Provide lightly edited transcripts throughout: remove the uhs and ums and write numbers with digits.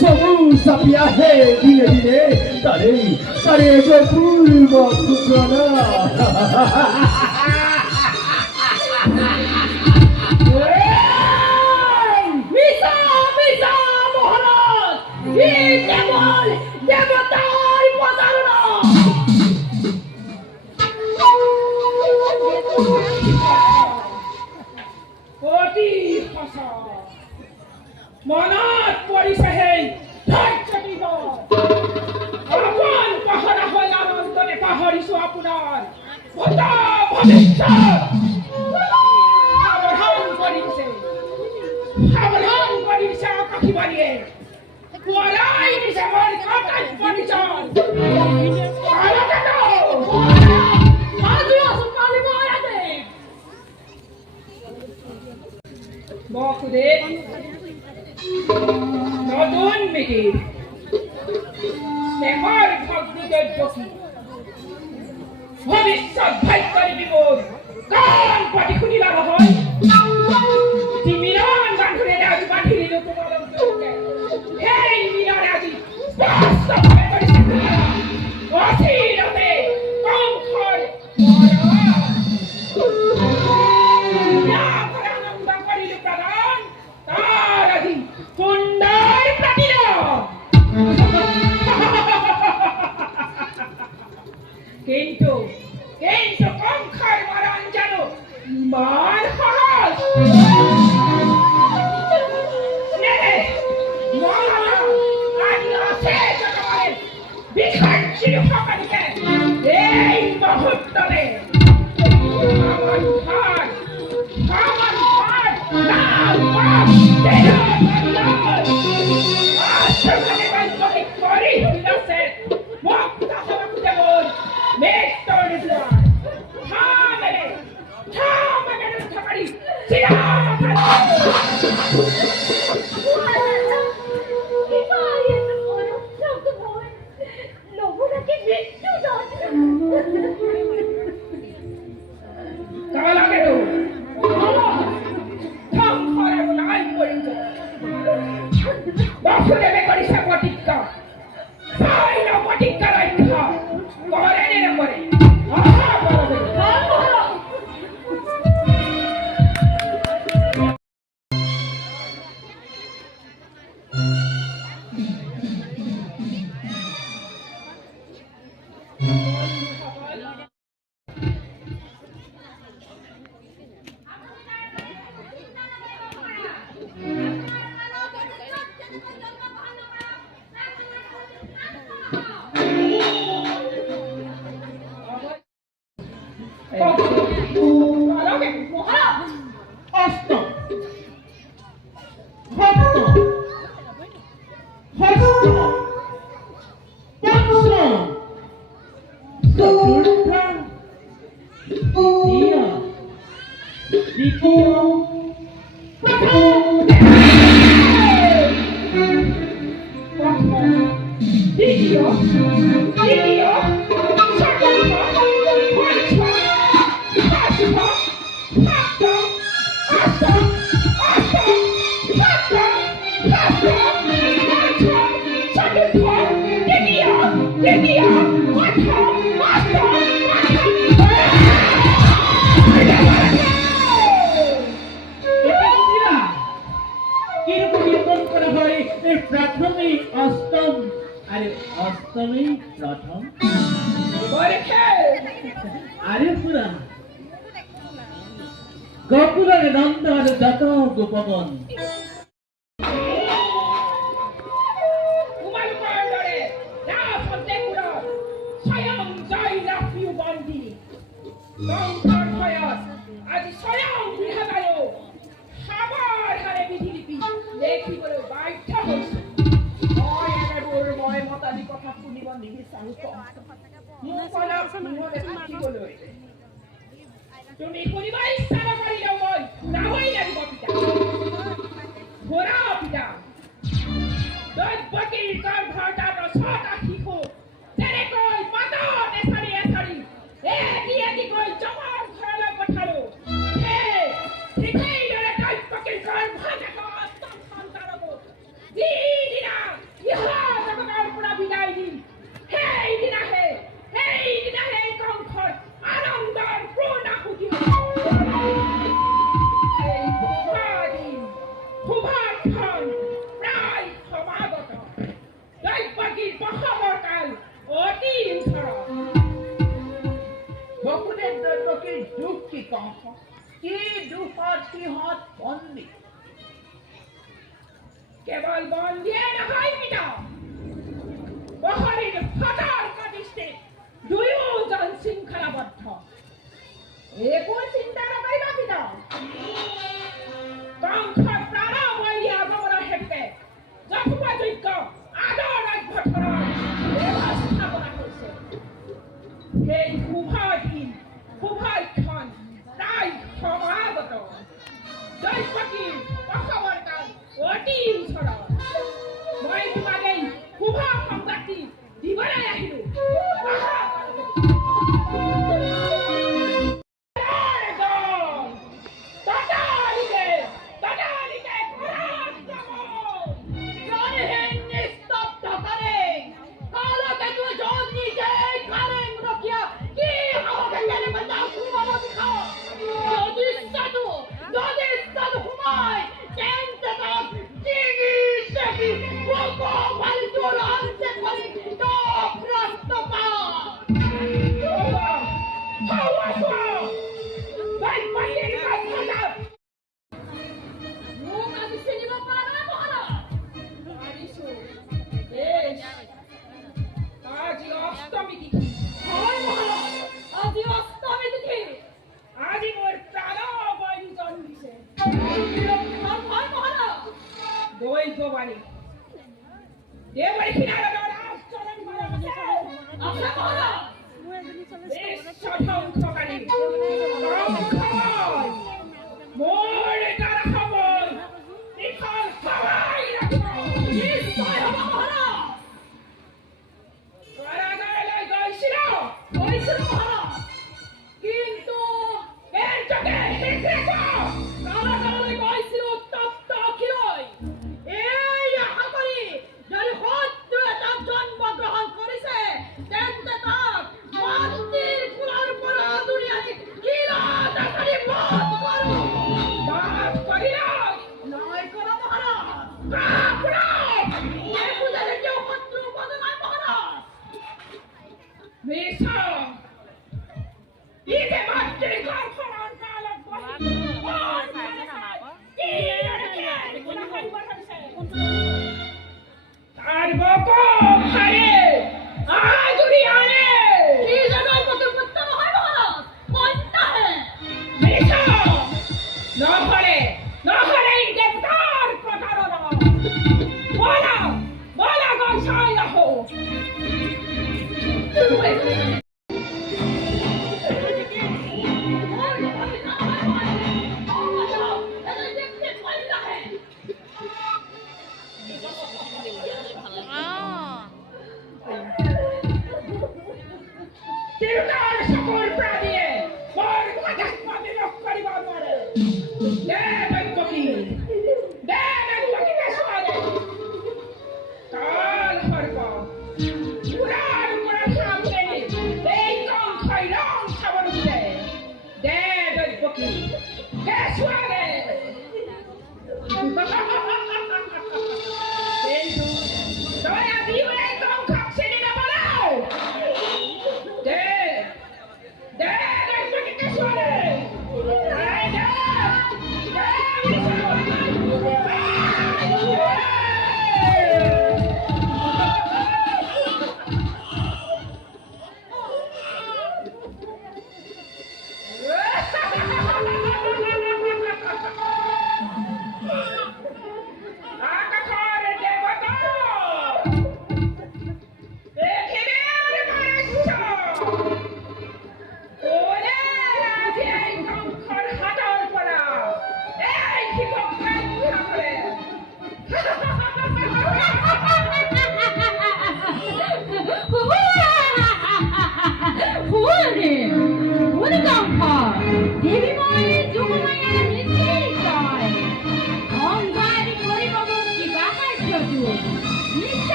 Somos sapiaje, dile, tare go purbo kuchana. Misa, Mohila, দেবতার প্রতারণা। কোটি ভাষা মনত পৰিছে সেই ধৈৰ্য্যটি আপন পাহৰা হৈ আনন্দৰে পাহৰিছো আপোনাৰ ভূত ভৱিষ্যত সাৱধান কৰিছে আকাশীবাণীয়ে কোৱাই দিছে মোৰ কাটাত পৰিচয় Mohila নতুন মিকি দেহৰ ভগ্নীদের বকি ভবিষ্যৎ ভাগ্যৰ বিপদ কান পাতি শুনিলা নহয় মিলন বান্ধুৰে আজি বান্ধি দিলো তোমাৰ সেই মিলন আজি স্পষ্ট হৈ পৰিছে অচিৰতে কংসৰ কিন্তু কংখার মারান জানো মান সহজ এই মুহূর্তে Lobo na que vem, Kaloketu, ধ্বংসৰ আৰু নাই কৰিব। বসুদেৱে কৰিছে প্ৰতিজ্ঞা, চাই লওঁ প্ৰতিজ্ঞা ৰক্ষা কৰে নে নকৰে। আহা কলোকেতু। প্রাথমিক অষ্টম আরে অষ্টমী প্রথম আরে পুরা গোকুলের নন্দন যত গোপগণ আজি স্বয়ং গৃহবায়ু সাগর হারে বিধিলিপি দেখিবলৈ বাধ্য হৈছো। মই একেবোৰ মই মতাদি কথা শুনিব নিবিচাৰো। মোক অলপ মুহতে থাকিবলৈ তুমি শুনিব ইচ্ছা নকৰিলেও মই ঘূৰাবই লাগিব পিতা। ঘূৰাও পিতা। দৈৱকীৰ গৰ্ভৰ ছটা শিশু যেনেকৈ পাতত এচাৰি এচাৰি এটি এটিকৈ জমৰ ঘৰলৈ পঠালো, ঠিক সেইদৰে দৈৱকীৰ গৰ্ভত এটা অষ্টম সন্তানকো যিদিনা ইহজগতৰ পৰা বিদায় দিম, সেইদিনাহে কংসৰ আনন্দৰ পূৰ্ণাহুতি হ'ব। এই শুভাক্ষণ প্ৰায় সমাগত। দৈৱকীৰ প্ৰসৱৰ কাল অতি ওচৰত। বসুদেৱ দৈৱকীৰ দুখ কি কংস, কি দুখত সিহঁত বন্দী। কেৱল বন্দিয়ে নহয় পিতা, প্ৰহৰীৰ সতৰ্ক দৃষ্টিত দুয়োজন শৃংখলাবদ্ধ। একো চিন্তা নকৰিবা পিতা। কংসৰ প্ৰাণবলী আগমনৰ হেতুকে যথোপযোগ্য আদৰ ৰাজ্যখনৰ ব্যৱস্থা কৰা হৈছে। সেই শুভাক্ষণ প্ৰায় সমাগত। দৈৱকীৰ প্ৰসৱৰ কাল অতি ওচৰত। মই তোমাকে শুভ সংবাদটি দিবলৈ আহিলো। করেছিল মহারাজ, কিন্তু এর চোখে হেসেছ কালা কালারে কইছিল তপ্ত অখিলই। এই আশা করি যদি শত্রুৱে তাক জন্মগ্রহণ করেছে তেন্তে তাক মাতৃৰ কোলৰ পৰা দুনিয়াতে কিলাতাৰি বধ করো। বধ করিল নয় কোনো মহারাজ, এ পূজাতে কেউ শত্রু বধ নয় মহারাজ। মিশা ইতে মাতৃ গর্ভধারণ কালক বহি তার বকো হারে আজুরি আনে কি জানার মতো পুত্র হয় মহারাজ কোনটা হে মিশা নহরে গ্রেপ্তার প্রতারণা বলা বলা গসাই রাখো। তিরুতার সকল প্রাণীয়ে মোর কথাত্মা বিলোপ করিবার পারে। দে বৈপকি দেশবারে কাল হরব পুরার পুরা সামনে এই কংখাই রং খাবার উঠে দে বৈপকি দেশবারে কিন্তু দয়া দিও এই কংখাক ছেড়ে না বলাও। দে দে বৈপকি দেশবারে আয় দে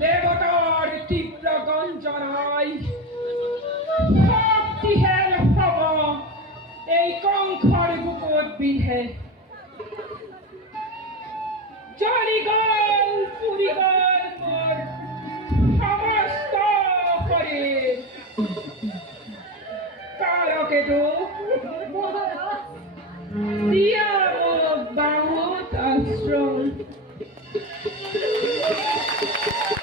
দেবতার তীব্র গঞ্জনায় শক্তিহের হব এই কংখর বুকুত বিন্ধে জ্বলি গল পুরি গল মোর সমস্ত শরীর। কালকেতু